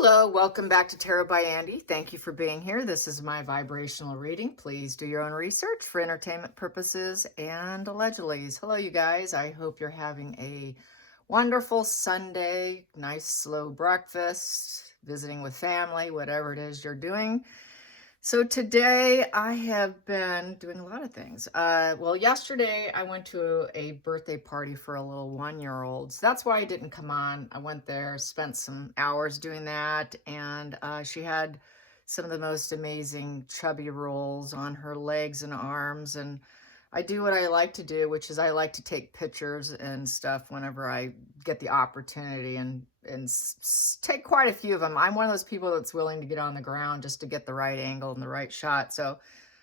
Hello, welcome back to Tarot by Andy. Thank you for being here. This is my vibrational reading. Please do your own research for entertainment purposes and allegedlys. Hello, you guys. I hope you're having a wonderful Sunday, nice slow breakfast, visiting with family, whatever it is you're doing. So today I have been doing a lot of things. Well, yesterday I went to a birthday party for a little 1-year-old. So that's why I didn't come on. I went there, spent some hours doing that, and she had some of the most amazing chubby rolls on her legs and arms. And I do what I like to do, which is I like to take pictures and stuff whenever I get the opportunity and take quite a few of them. I'm one of those people that's willing to get on the ground just to get the right angle and the right shot. So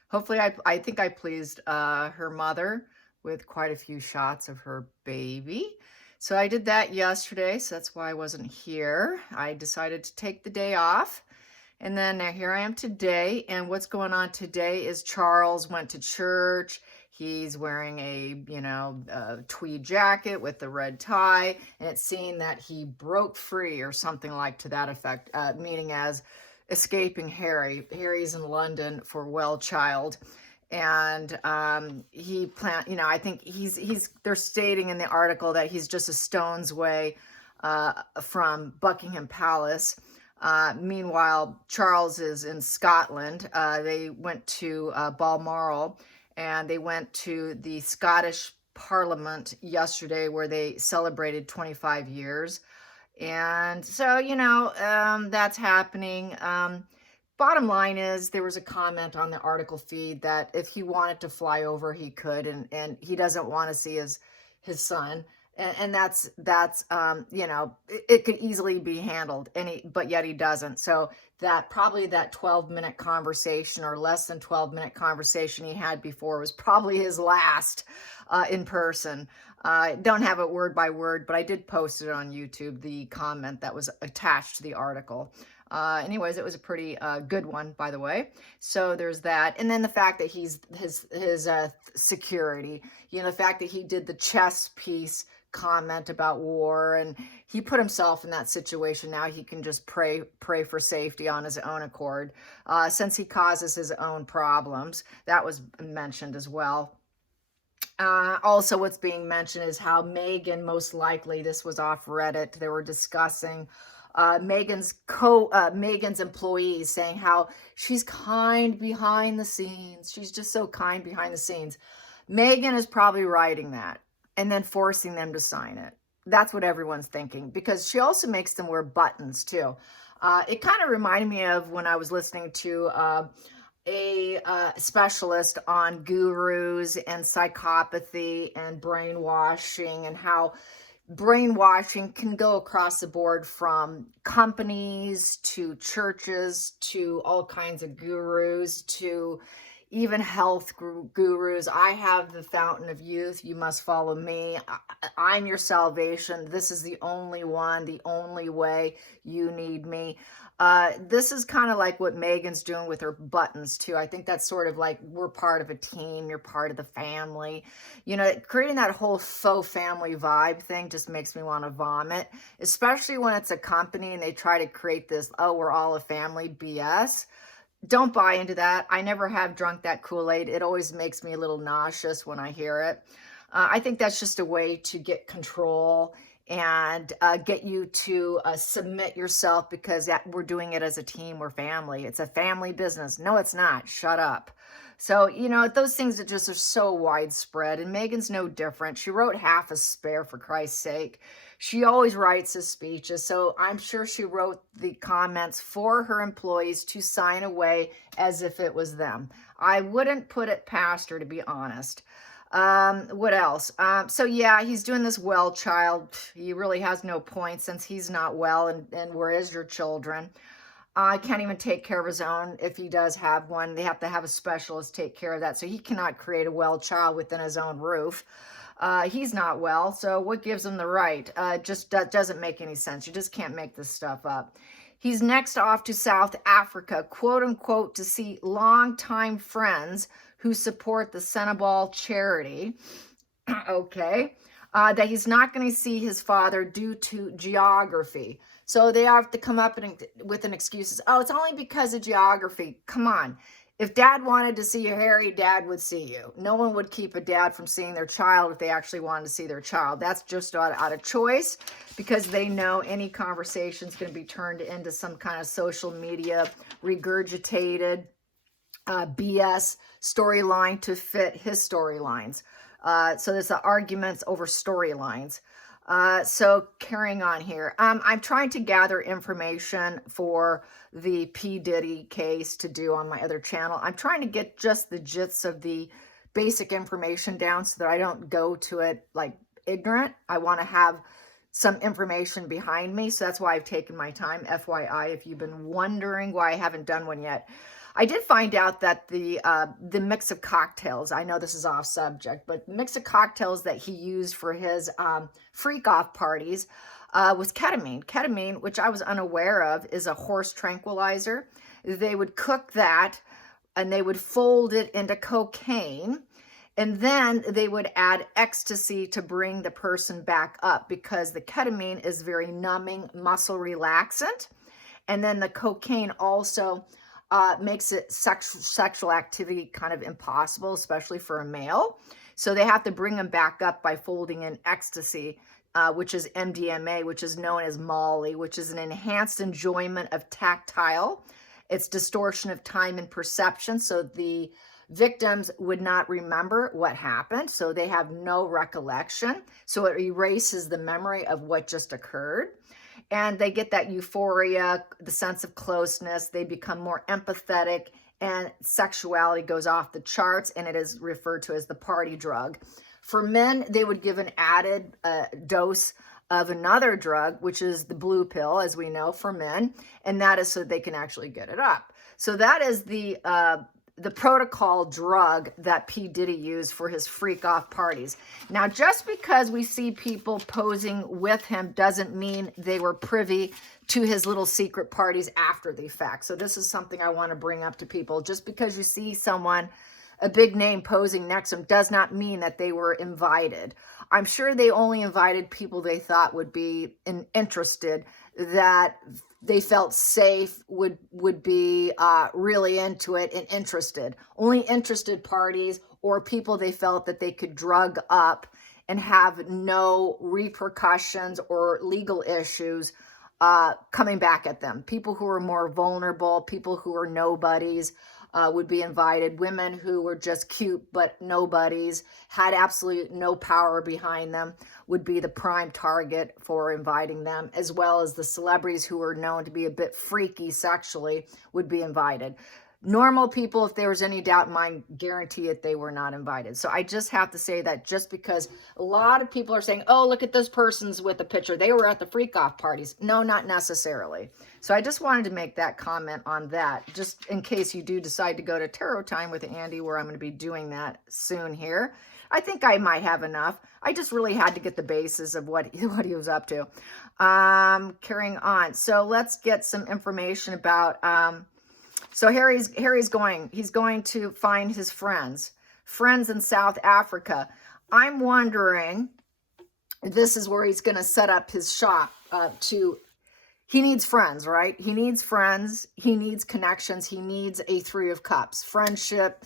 hopefully I think I pleased her mother with quite a few shots of her baby. So I did that yesterday, so that's why I wasn't here. I decided to take the day off. And then now here I am today, and what's going on today is Charles went to church. He's wearing a tweed jacket with the red tie, and it's saying that he broke free or something like to that effect, meaning as escaping Harry. Harry's in London for well child, and I think they're stating in the article that he's just a stone's way from Buckingham Palace. Meanwhile, Charles is in Scotland. They went to Balmoral, and they went to the Scottish Parliament yesterday where they celebrated 25 years. And so, that's happening. Bottom line is there was a comment on the article feed that if he wanted to fly over, he could, and he doesn't want to see his son. And that's it could easily be handled, but yet he doesn't. So that 12-minute conversation or less than 12-minute conversation he had before was probably his last in person. Don't have it word by word, but I did post it on YouTube, the comment that was attached to the article. Anyways, it was a pretty good one, by the way. So there's that. And then the fact that he's his security, the fact that he did the chess piece comment about war, and he put himself in that situation. Now he can just pray for safety on his own accord, since he causes his own problems. That was mentioned as well. Also, what's being mentioned is how Meghan, most likely, this was off Reddit, they were discussing Meghan's employees, saying how she's kind behind the scenes. She's just so kind behind the scenes. Meghan is probably writing that and then forcing them to sign it. That's what everyone's thinking, because she also makes them wear buttons too. It kind of reminded me of when I was listening to a specialist on gurus and psychopathy and brainwashing, and how brainwashing can go across the board from companies to churches to all kinds of gurus to even health gurus. I have the fountain of youth. You must follow me. I'm your salvation. This is the only one, the only way. You need me. This is kind of like what Meghan's doing with her buttons too. I think that's sort of like, we're part of a team. You're part of the family. Creating that whole faux family vibe thing just makes me want to vomit, especially when it's a company and they try to create this, oh, we're all a family BS. Don't buy into that. I never have drunk that Kool-Aid. It always makes me a little nauseous when I hear it. I think that's just a way to get control and get you to submit yourself, because we're doing it as a team. We're family. It's a family business. No, it's not. Shut up. So, those things that just are so widespread, and Meghan's no different. She wrote half a spare, for Christ's sake. She always writes his speeches, so I'm sure she wrote the comments for her employees to sign away as if it was them. I wouldn't put it past her, to be honest. What else? So yeah, he's doing this well child. He really has no point, since he's not well, and where is your children? Can't even take care of his own. If he does have one, they have to have a specialist take care of that. So he cannot create a well child within his own roof. He's not well, so what gives him the right? Just doesn't make any sense. You just can't make this stuff up. He's next off to South Africa, quote unquote, to see longtime friends who support the Senegal charity. Okay. That he's not going to see his father due to geography. So they have to come up with an excuses. Oh, it's only because of geography. Come on. If dad wanted to see you, Harry, dad would see you. No one would keep a dad from seeing their child if they actually wanted to see their child. That's just out of choice, because they know any conversation is going to be turned into some kind of social media regurgitated BS storyline to fit his storylines. So there's the arguments over storylines. So carrying on here, I'm trying to gather information for the P. Diddy case to do on my other channel. I'm trying to get just the gist of the basic information down so that I don't go to it like ignorant. I want to have some information behind me. So that's why I've taken my time. FYI, if you've been wondering why I haven't done one yet. I did find out that the mix of cocktails, I know this is off subject, but mix of cocktails that he used for his freak-off parties was ketamine. Ketamine, which I was unaware of, is a horse tranquilizer. They would cook that and they would fold it into cocaine, and then they would add ecstasy to bring the person back up, because the ketamine is very numbing, muscle relaxant. And then the cocaine also makes it sexual activity kind of impossible, especially for a male. So they have to bring them back up by folding in ecstasy, which is MDMA, which is known as Molly, which is an enhanced enjoyment of tactile. It's distortion of time and perception. So the victims would not remember what happened. So they have no recollection. So it erases the memory of what just occurred. And they get that euphoria, the sense of closeness. They become more empathetic, and sexuality goes off the charts, and it is referred to as the party drug. For men, they would give an added dose of another drug, which is the blue pill, as we know, for men, and that is so they can actually get it up. So that is the protocol drug that P. Diddy used for his freak-off parties. Now, just because we see people posing with him doesn't mean they were privy to his little secret parties after the fact. So this is something I want to bring up to people. Just because you see someone, a big name, posing next to him does not mean that they were invited. I'm sure they only invited people they thought would be interested, that they felt safe, would be really into it and interested. Only interested parties, or people they felt that they could drug up and have no repercussions or legal issues coming back at them. People who are more vulnerable, people who are nobodies, would be invited. Women who were just cute but nobodies, had absolutely no power behind them, would be the prime target for inviting them, as well as the celebrities who were known to be a bit freaky sexually would be invited. Normal people, if there was any doubt in mind, guarantee it, they were not invited. So I just have to say that, just because a lot of people are saying, oh, look at this person's with a picture, they were at the freak-off parties. No, not necessarily. So I just wanted to make that comment on that, just in case you do decide to go to Tarot Time with Andy, where I'm going to be doing that soon here. I think I might have enough. I just really had to get the basis of what he was up to. Carrying on. So let's get some information about... So Harry's going to find his friends in South Africa. I'm wondering, this is where he's going to set up his shop he needs friends, right? He needs friends. He needs connections. He needs a 3 of Cups, friendship,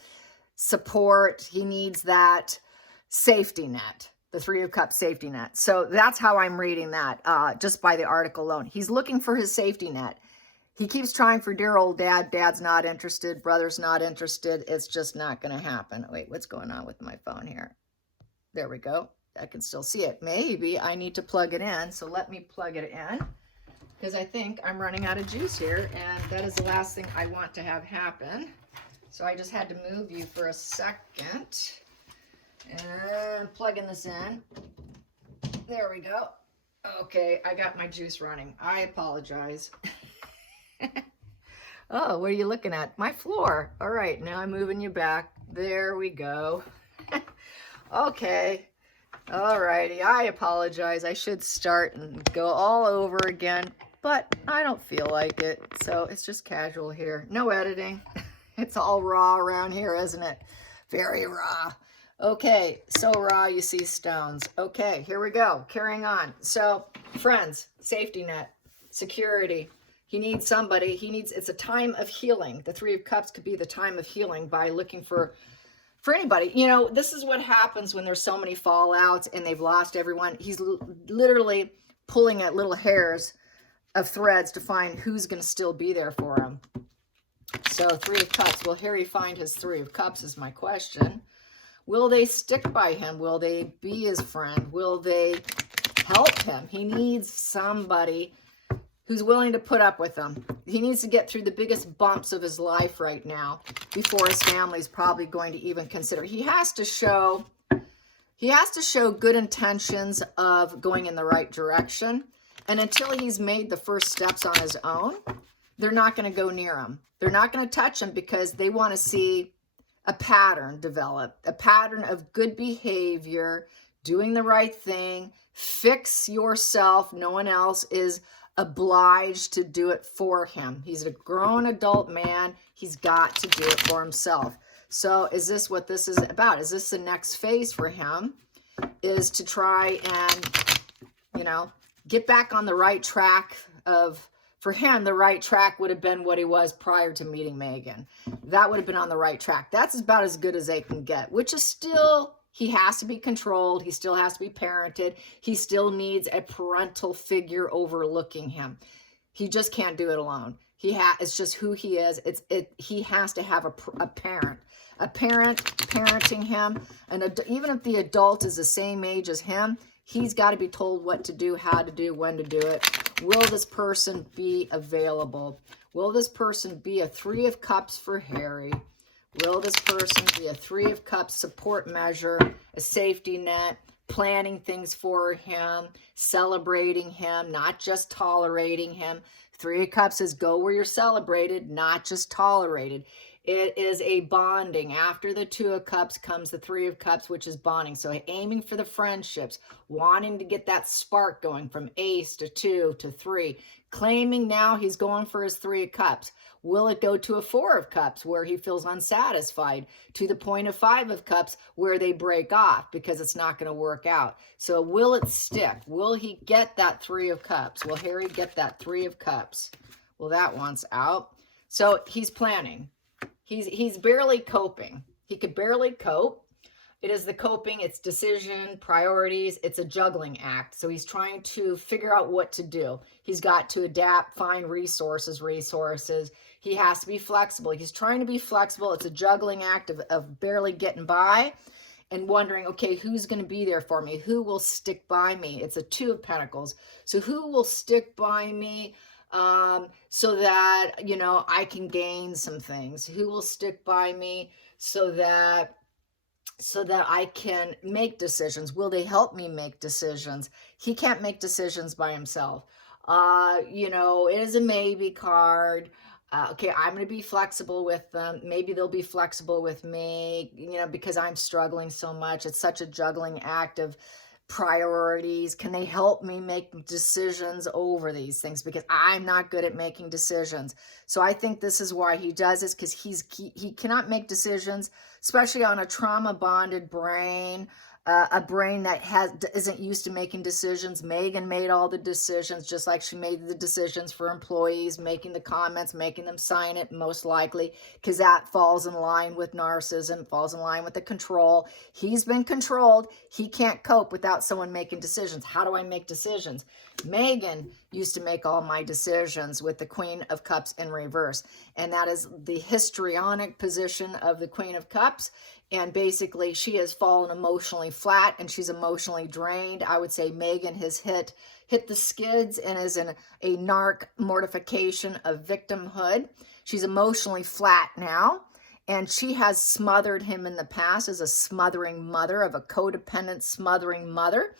support. He needs that safety net, the 3 of Cups safety net. So that's how I'm reading that, just by the article alone. He's looking for his safety net. He keeps trying for dear old dad. Dad's not interested. Brother's not interested. It's just not going to happen. Wait, what's going on with my phone here? There we go. I can still see it. Maybe I need to plug it in. So let me plug it in, because I think I'm running out of juice here, and that is the last thing I want to have happen. So I just had to move you for a second and plugging this in. There we go. Okay, I got my juice running. I apologize. Oh, what are you looking at? My floor. All right, now I'm moving you back. There we go. Okay. All righty. I apologize. I should start and go all over again, but I don't feel like it. So it's just casual here. No editing. It's all raw around here, isn't it? Very raw. Okay, so raw you see stones. Okay, here we go. Carrying on. So, friends, safety net. security. He needs somebody. It's a time of healing. The Three of Cups could be the time of healing by looking for anybody. You know, this is what happens when there's so many fallouts and they've lost everyone. He's literally pulling at little hairs of threads to find who's going to still be there for him. So Three of Cups. Will Harry find his Three of Cups is my question. Will they stick by him? Will they be his friend? Will they help him? He needs somebody who's willing to put up with him. He needs to get through the biggest bumps of his life right now before his family's probably going to even consider. He has to show good intentions of going in the right direction. And until he's made the first steps on his own, they're not going to go near him. They're not going to touch him because they want to see a pattern develop, a pattern of good behavior, doing the right thing, fix yourself. No one else is obliged to do it for him. He's a grown adult man. He's got to do it for himself. So is this what this is about? Is this the next phase for him? Is to try and, you know, get back on the right track of, for him, the right track would have been what he was prior to meeting Meghan. That would have been on the right track. That's about as good as they can get, which is still, he has to be controlled. He still has to be parented. He still needs a parental figure overlooking him. He just can't do it alone. It's just who he is. He has to have a parent parenting him. And even if the adult is the same age as him, he's got to be told what to do, how to do, when to do it. Will this person be available? Will this person be a Three of Cups for Harry? Will this person be a Three of Cups support measure, a safety net, planning things for him, celebrating him, not just tolerating him? Three of Cups is go where you're celebrated, not just tolerated. It is a bonding. After the Two of Cups comes the Three of Cups, which is bonding. So aiming for the friendships, wanting to get that spark going from Ace to 2 to 3, claiming now he's going for his Three of Cups. Will it go to a Four of Cups where he feels unsatisfied, to the point of Five of Cups where they break off because it's not going to work out? So will it stick? Will he get that Three of Cups? Will Harry get that Three of Cups? Well, that one's out. So he's planning. He's barely coping. He could barely cope. It is the coping, it's decision, priorities, it's a juggling act. So he's trying to figure out what to do. He's got to adapt, find resources. He has to be flexible. He's trying to be flexible. It's a juggling act of barely getting by and wondering, okay, who's going to be there for me? Who will stick by me? It's a Two of Pentacles. So who will stick by me? So that, you know, I can gain some things. Who will stick by me so that I can make decisions? Will they help me make decisions? He can't make decisions by himself. You know, it is a maybe card. Okay, I'm going to be flexible with them. Maybe they'll be flexible with me, you know, because I'm struggling so much. It's such a juggling act of priorities. Can they help me make decisions over these things? Because I'm not good at making decisions. So I think this is why he does this, because he cannot make decisions, especially on a trauma bonded brain, a brain that isn't used to making decisions. Meghan made all the decisions, just like she made the decisions for employees, making the comments, making them sign it, most likely, because that falls in line with narcissism, falls in line with the control. He's been controlled. He can't cope without someone making decisions. How do I make decisions? Meghan used to make all my decisions with the Queen of Cups in reverse. And that is the histrionic position of the Queen of Cups. And basically, she has fallen emotionally flat and she's emotionally drained. I would say Meghan has hit the skids and is in a narc mortification of victimhood. She's emotionally flat now. And she has smothered him in the past as a smothering mother, of a codependent smothering mother,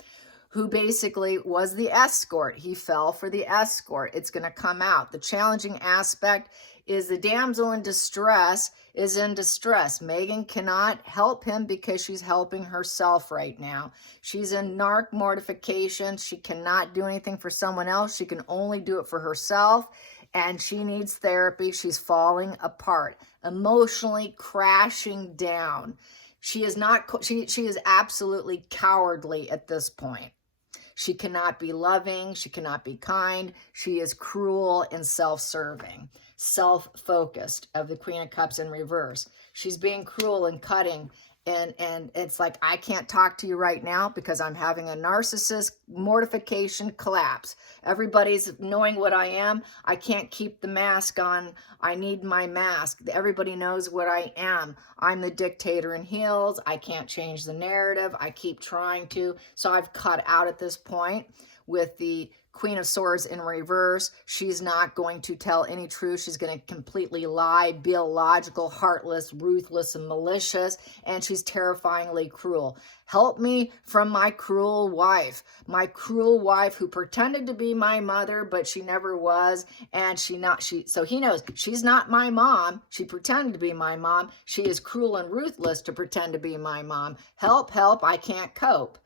who basically was the escort. He fell for the escort. It's going to come out. The challenging aspect is the damsel in distress is in distress. Meghan cannot help him because she's helping herself right now. She's in narc mortification. She cannot do anything for someone else. She can only do it for herself. And she needs therapy. She's falling apart, emotionally crashing down. She is absolutely cowardly at this point. She cannot be loving. She cannot be kind. She is cruel and self-serving, self-focused, of the Queen of Cups in reverse. She's being cruel and cutting. And it's like, I can't talk to you right now because I'm having a narcissist mortification collapse. Everybody's knowing what I am. I can't keep the mask on. I need my mask. Everybody knows what I am. I'm the dictator in heels. I can't change the narrative. I keep trying to. So I've cut out at this point with the Queen of Swords in reverse. She's not going to tell any truth. She's going to completely lie, be illogical, heartless, ruthless, and malicious, and she's terrifyingly cruel. Help me from my cruel wife who pretended to be my mother, but she never was, and so he knows she's not my mom. She pretended to be my mom. She is cruel and ruthless to pretend to be my mom. Help, help, I can't cope.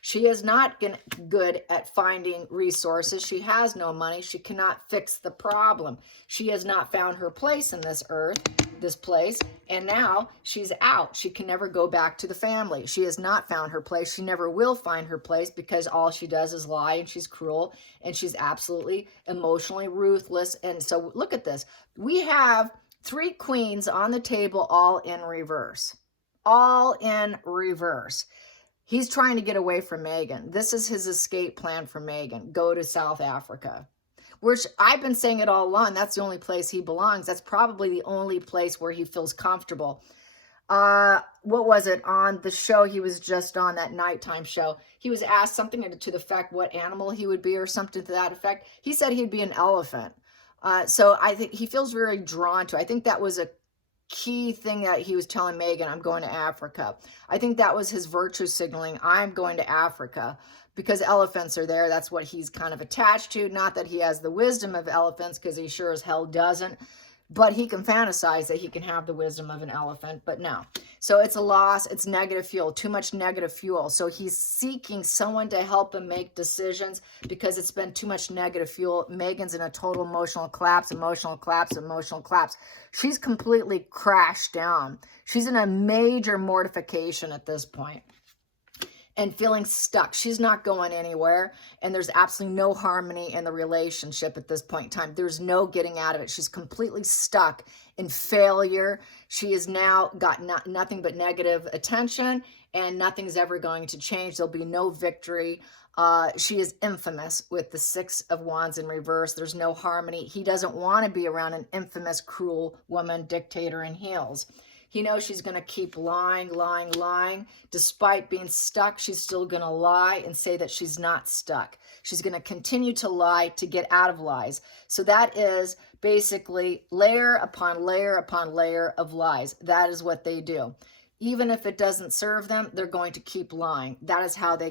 She is not good at finding resources. She has no money. She cannot fix the problem. She has not found her place in this earth, this place, and now she's out. She can never go back to the family. She has not found her place. She never will find her place because all she does is lie, and she's cruel, and she's absolutely emotionally ruthless. And so look at this. We have 3 queens on the table, all in reverse. All in reverse. He's trying to get away from Meghan. This is his escape plan for Meghan. Go to South Africa. Which I've been saying it all along. That's the only place he belongs. That's probably the only place where he feels comfortable. What was it on the show he was just on, that nighttime show? He was asked something to the effect what animal he would be or something to that effect. He said he'd be an elephant. So I think he feels very drawn to. I think that was a key thing that he was telling Meghan, I'm going to Africa. I think that was his virtue signaling. I'm going to Africa because elephants are there. That's what he's kind of attached to. Not that he has the wisdom of elephants, because he sure as hell doesn't. But he can fantasize that he can have the wisdom of an elephant, but no. So it's a loss. It's negative fuel, too much negative fuel. So he's seeking someone to help him make decisions because it's been too much negative fuel. Meghan's in a total emotional collapse, emotional collapse, emotional collapse. She's completely crashed down. She's in a major mortification at this point and feeling stuck. She's not going anywhere, and there's absolutely no harmony in the relationship at this point in time. There's no getting out of it. She's completely stuck in failure. She has now got nothing but negative attention, and nothing's ever going to change. There'll be no victory. She is infamous with the 6 of Wands in reverse. There's no harmony. He doesn't want to be around an infamous, cruel woman, dictator in heels. He knows she's going to keep lying, lying, lying. Despite being stuck, she's still going to lie and say that she's not stuck. She's going to continue to lie to get out of lies. So that is basically layer upon layer upon layer of lies. That is what they do. Even if it doesn't serve them, they're going to keep lying. That is how they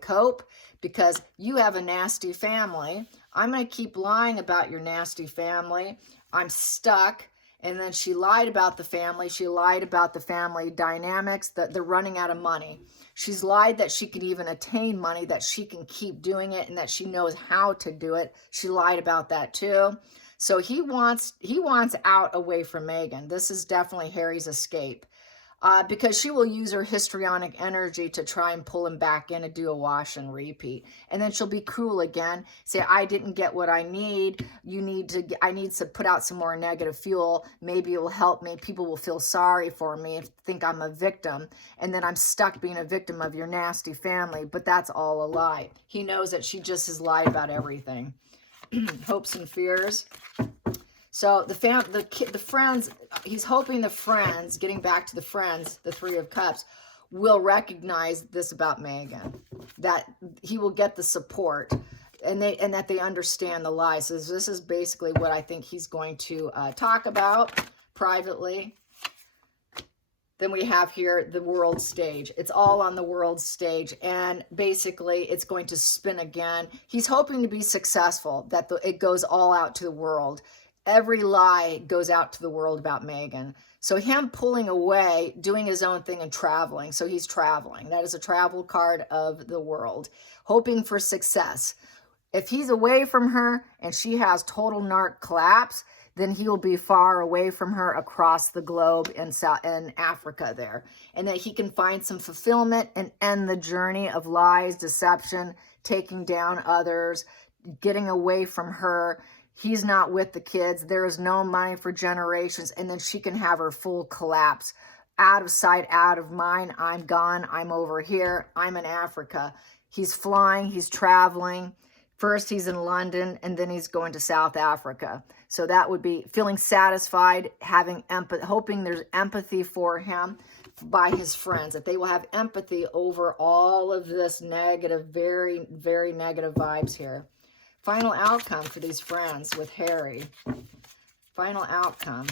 cope, because you have a nasty family. I'm going to keep lying about your nasty family. I'm stuck. And then she lied about the family. She lied about the family dynamics, that they're running out of money. She's lied that she can even attain money, that she can keep doing it, and that she knows how to do it. She lied about that too. So he wants out away from Meghan. This is definitely Harry's escape. Because she will use her histrionic energy to try and pull him back in and do a wash and repeat. And then she'll be cruel again, say, I didn't get what I need. I need to put out some more negative fuel. Maybe it will help me. People will feel sorry for me and think I'm a victim. And then I'm stuck being a victim of your nasty family. But that's all a lie. He knows that she just has lied about everything. Hopes and fears. So the friends, he's hoping the friends, getting back to the friends, the 3 of Cups, will recognize this about Meghan, that he will get the support, and that they understand the lies. So this is basically what I think he's going to talk about privately. Then we have here the world stage. It's all on the world stage, and basically it's going to spin again. He's hoping to be successful, that it goes all out to the world. Every lie goes out to the world about Meghan. So him pulling away, doing his own thing and traveling. So he's traveling. That is a travel card of the world, hoping for success. If he's away from her and she has total narc collapse, then he will be far away from her across the globe in Africa there. And that he can find some fulfillment and end the journey of lies, deception, taking down others, getting away from her. He's not with the kids. There is no money for generations. And then she can have her full collapse. Out of sight, out of mind. I'm gone. I'm over here. I'm in Africa. He's flying. He's traveling. First, he's in London, and then he's going to South Africa. So that would be feeling satisfied, having empathy, hoping there's empathy for him by his friends, that they will have empathy over all of this negative, very, very negative vibes here. Final outcome for these friends with Harry. Final outcome.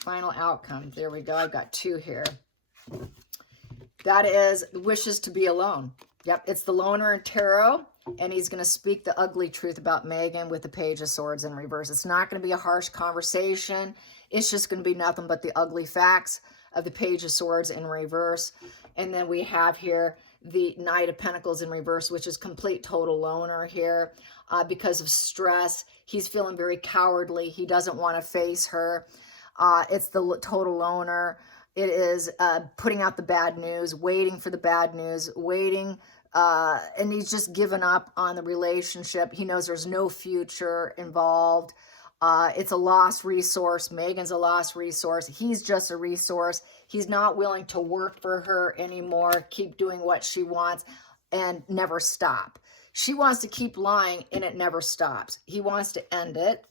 Final outcome. There we go. I've got 2 here. That is wishes to be alone. Yep, it's the loner in tarot, and he's going to speak the ugly truth about Meghan with the Page of Swords in reverse. It's not going to be a harsh conversation. It's just going to be nothing but the ugly facts of the Page of Swords in reverse. And then we have here the Knight of Pentacles in reverse, which is complete total loner here because of stress. He's feeling very cowardly. He doesn't want to face her. It's the total loner. It is putting out the bad news, waiting for the bad news, waiting, and he's just given up on the relationship. He knows there's no future involved. It's a lost resource. Meghan's a lost resource. He's just a resource. He's not willing to work for her anymore, keep doing what she wants, and never stop. She wants to keep lying, and it never stops. He wants to end it.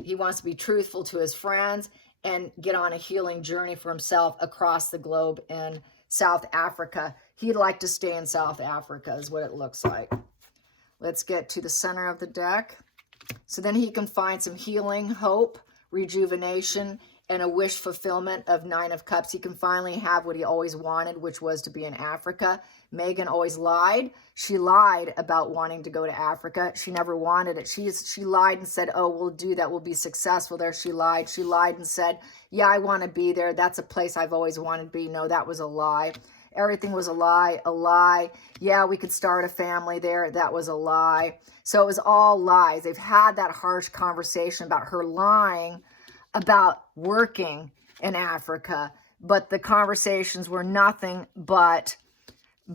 He wants to be truthful to his friends and get on a healing journey for himself across the globe in South Africa. He'd like to stay in South Africa is what it looks like. Let's get to the center of the deck. So then he can find some healing, hope, rejuvenation, and a wish fulfillment of 9 of Cups. He can finally have what he always wanted, which was to be in Africa. Meghan always lied. She lied about wanting to go to Africa. She never wanted it. She lied and said, oh, we'll do that. We'll be successful there. She lied. She lied and said, yeah, I want to be there. That's a place I've always wanted to be. No, that was a lie. Everything was a lie, a lie. Yeah, we could start a family there. That was a lie. So it was all lies. They've had that harsh conversation about her lying about working in Africa, but the conversations were nothing but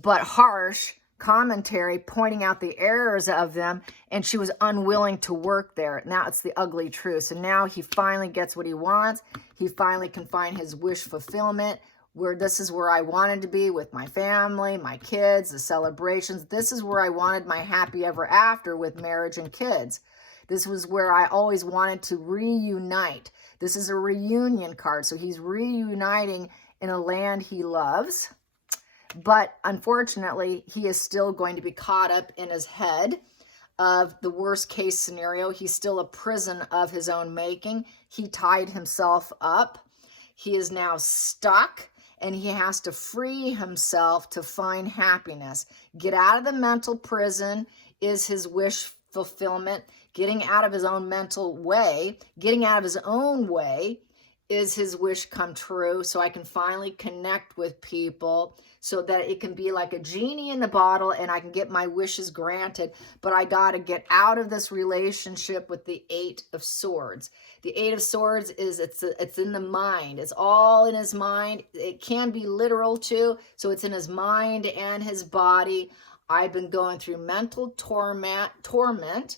harsh commentary, pointing out the errors of them, and she was unwilling to work there. Now it's the ugly truth. So now he finally gets what he wants. He finally can find his wish fulfillment, where this is where I wanted to be with my family, my kids, the celebrations. This is where I wanted my happy ever after with marriage and kids. This was where I always wanted to reunite. This is a reunion card. So he's reuniting in a land he loves. But unfortunately, he is still going to be caught up in his head of the worst case scenario. He's still a prison of his own making. He tied himself up. He is now stuck, and he has to free himself to find happiness. Get out of the mental prison is his wish fulfillment. Getting out of his own mental way, getting out of his own way is his wish come true. So I can finally connect with people so that it can be like a genie in the bottle and I can get my wishes granted. But I got to get out of this relationship with the 8 of Swords. The 8 of Swords is, it's in the mind. It's all in his mind. It can be literal too. So it's in his mind and his body. I've been going through mental torment.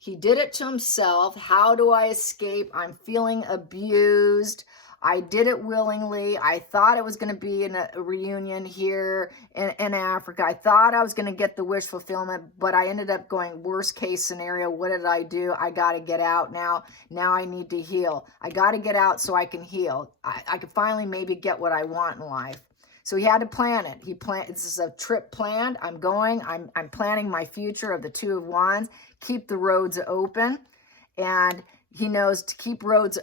He did it to himself. How do I escape? I'm feeling abused. I did it willingly. I thought it was going to be in a reunion here in Africa. I thought I was going to get the wish fulfillment, but I ended up going worst case scenario. What did I do? I got to get out now. Now I need to heal. I got to get out so I can heal. I could finally maybe get what I want in life. So he had to plan it. This is a trip planned. I'm going. I'm planning my future of the 2 of Wands. Keep the roads open. And he knows to keep roads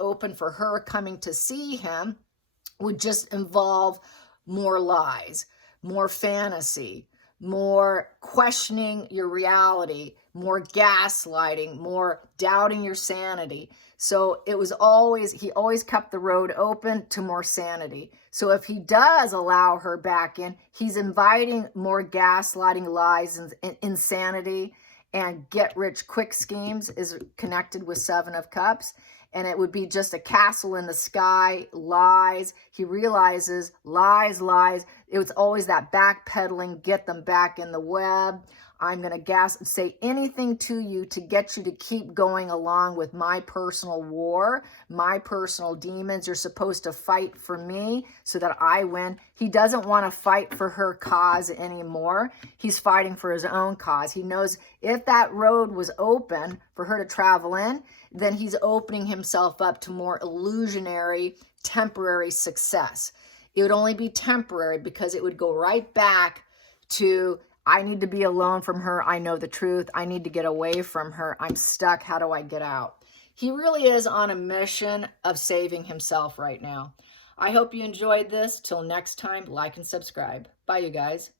open for her coming to see him would just involve more lies, more fantasy, more questioning your reality, more gaslighting, more doubting your sanity. So it was he always kept the road open to more sanity. So if he does allow her back in, he's inviting more gaslighting, lies, and insanity, and get rich quick schemes is connected with 7 of Cups. And it would be just a castle in the sky, lies. He realizes lies. It was always that backpedaling, get them back in the web. I'm going to say anything to you to get you to keep going along with my personal war, my personal demons. You're supposed to fight for me so that I win. He doesn't want to fight for her cause anymore. He's fighting for his own cause. He knows if that road was open for her to travel in, then he's opening himself up to more illusionary, temporary success. It would only be temporary because it would go right back to, I need to be alone from her. I know the truth. I need to get away from her. I'm stuck. How do I get out? He really is on a mission of saving himself right now. I hope you enjoyed this. Till next time, like and subscribe. Bye, you guys.